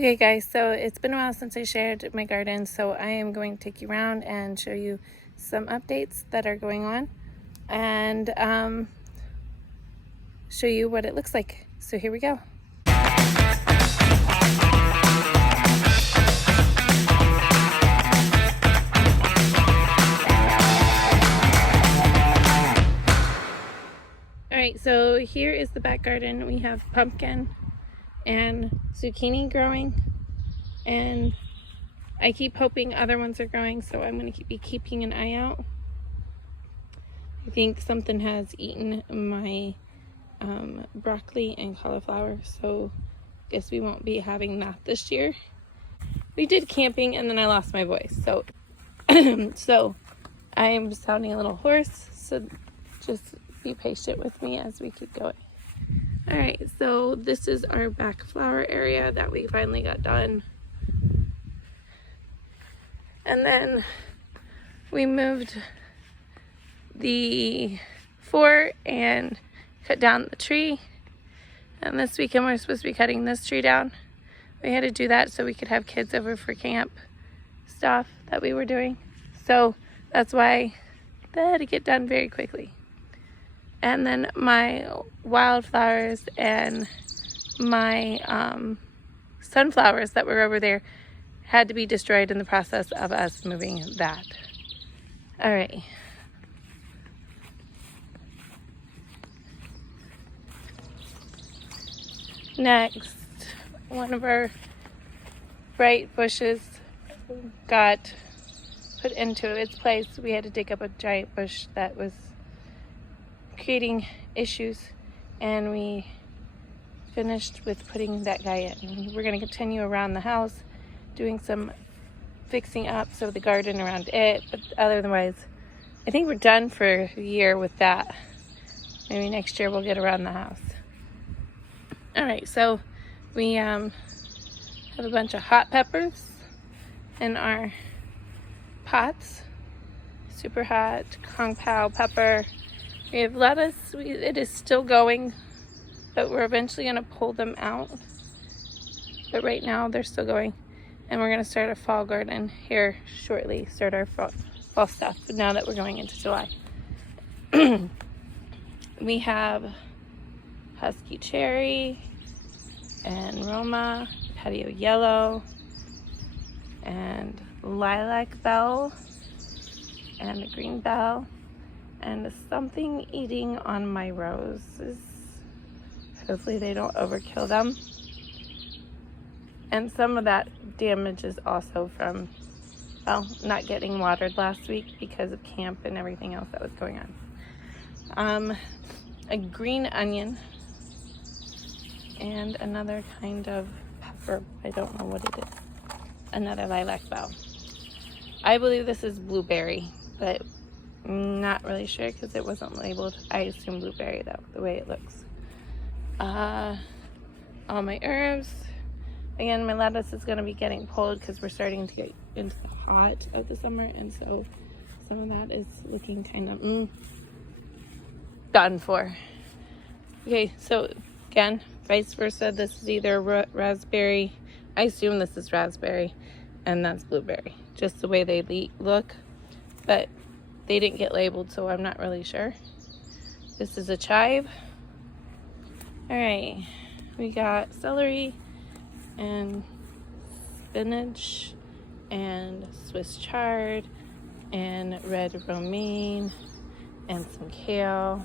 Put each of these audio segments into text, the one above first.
Okay guys, so it's been a while since I shared my garden, so I am going to take you around and show you some updates that are going on and show you what it looks like. So here we go. Alright, so here is the back garden. We have pumpkin and zucchini growing, and I keep hoping other ones are growing, so I'm going to be keeping an eye out. I think something has eaten my broccoli and cauliflower, so I guess we won't be having that this year. We did camping and then I lost my voice, so so I am sounding a little hoarse, so just be patient with me as we keep going. Alright, so this is our back flower area that we finally got done. And then we moved the fort and cut down the tree. And this weekend we're supposed to be cutting this tree down. We had to do that so we could have kids over for camp stuff that we were doing. So that's why that had to get done very quickly. And then my wildflowers and my sunflowers that were over there had to be destroyed in the process of us moving that. All right. Next, one of our bright bushes got put into its place. We had to dig up a giant bush that was creating issues, and we finished with putting that guy in. We're going to continue around the house doing some fixing up so the garden around it, but otherwise I think we're done for a year with that. Maybe next year we'll get around the house. Alright, so we have a bunch of hot peppers in our pots. Super hot Kung Pao pepper. We have lettuce. It is still going, but we're eventually going to pull them out. But right now they're still going. And we're going to start a fall garden here shortly. Start our fall stuff now that we're going into July. We have Husky Cherry and Roma, Patio Yellow, and Lilac Bell, and the Green Bell, and something eating on my roses. Hopefully they don't overkill them. And some of that damage is also from, well, not getting watered last week because of camp and everything else that was going on. A green onion and another kind of pepper. I don't know what it is. Another lilac bell. I believe this is blueberry, but I'm not really sure because it wasn't labeled. I assume blueberry though, the way it looks. All my herbs. Again, my lettuce is going to be getting pulled because we're starting to get into the hot of the summer, and so some of that is looking kind of done for. Okay, so again, vice versa. This is either raspberry. I assume this is raspberry, and that's blueberry. Just the way they look, but they didn't get labeled, so I'm not really sure. This is a chive. All right, we got celery and spinach and Swiss chard and red romaine and some kale,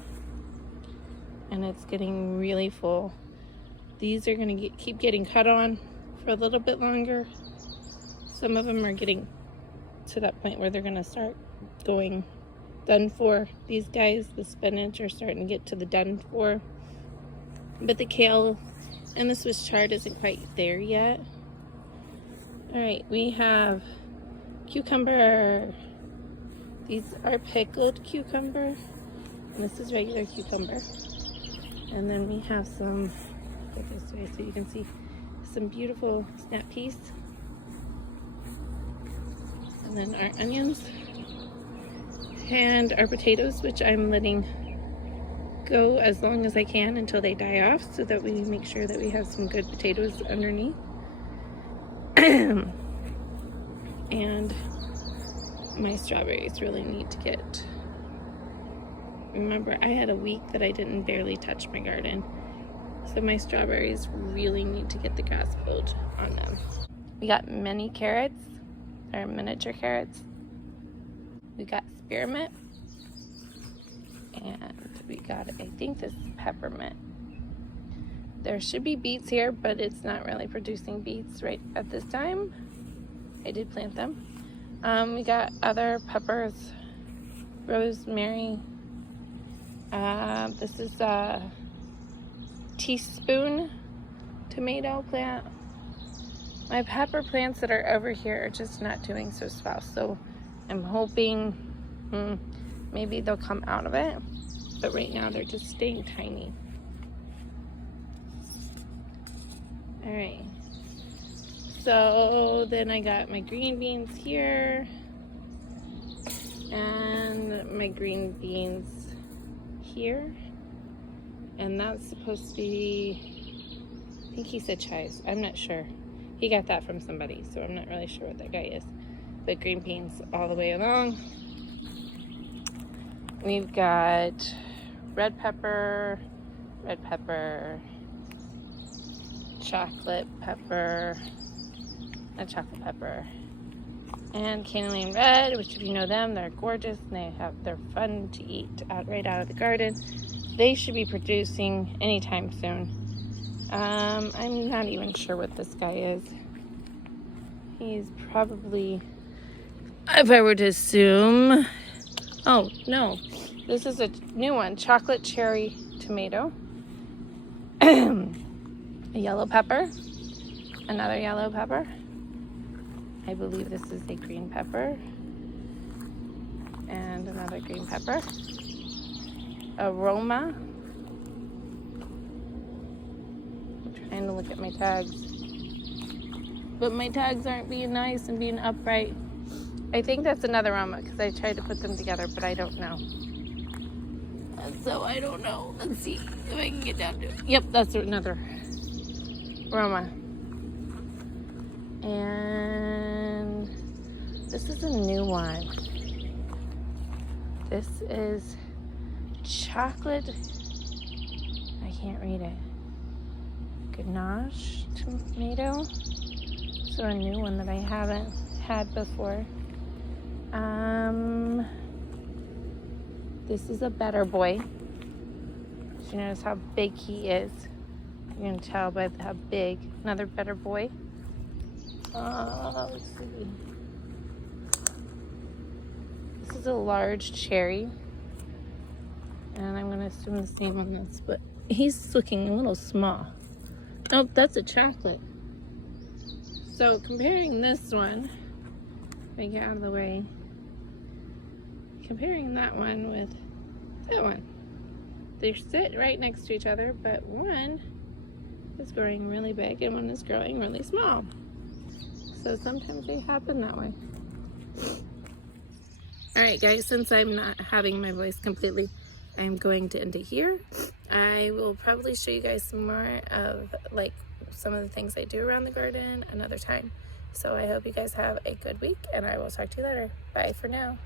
and it's getting really full. These are going to keep getting cut on for a little bit longer. Some of them are getting to that point where they're going to start going done for. These guys, the spinach, are starting to get to the done for, but the kale and the Swiss chard isn't quite there yet. Alright, we have cucumber. These are pickled cucumber, and this is regular cucumber. And then we have some, put this way so you can see, some beautiful snap peas. And then our onions. And our potatoes, which I'm letting go as long as I can until they die off, so that we make sure that we have some good potatoes underneath. And my strawberries really need to get, remember I had a week that I didn't barely touch my garden, so my strawberries really need to get the grass pulled on them. We got mini carrots, or miniature carrots. We got spearmint, and we got, I think this is peppermint. There should be beets here, but it's not really producing beets right at this time. I did plant them. We got other peppers, rosemary. This is a teaspoon tomato plant. My pepper plants that are over here are just not doing so well, so I'm hoping maybe they'll come out of it, but right now they're just staying tiny. All right, so then I got my green beans here and my green beans here, and that's supposed to be, I think he said chives, I'm not sure. He got that from somebody, so I'm not really sure what that guy is. But green beans all the way along. We've got red pepper, chocolate pepper, and chocolate pepper, and candy cane red, which if you know them, they're gorgeous and they're fun to eat right out of the garden. They should be producing anytime soon. I'm not even sure what this guy is. He's probably, if I were to assume, oh no, this is a new one, chocolate cherry tomato. A yellow pepper, another yellow pepper. I believe this is a green pepper, and another green pepper. Aroma. I'm trying to look at my tags, but my tags aren't being nice and being upright. I think that's another aroma because I tried to put them together, but I don't know. So I don't know. Let's see if I can get down to it. Yep, that's another aroma. And this is a new one. This is chocolate, I can't read it, ganache tomato. So a new one that I haven't had before. This is a better boy. Did you notice how big he is? You can tell by how big. Another better boy. Let's see. This is a large cherry. And I'm gonna assume the same on this, but he's looking a little small. Nope, that's a chocolate. So comparing this one, if I get out of the way, comparing that one with that one, they sit right next to each other, but one is growing really big and one is growing really small. So sometimes they happen that way. All right, guys, since I'm not having my voice completely, I'm going to end it here. I will probably show you guys some more of like some of the things I do around the garden another time. So I hope you guys have a good week, and I will talk to you later. Bye for now.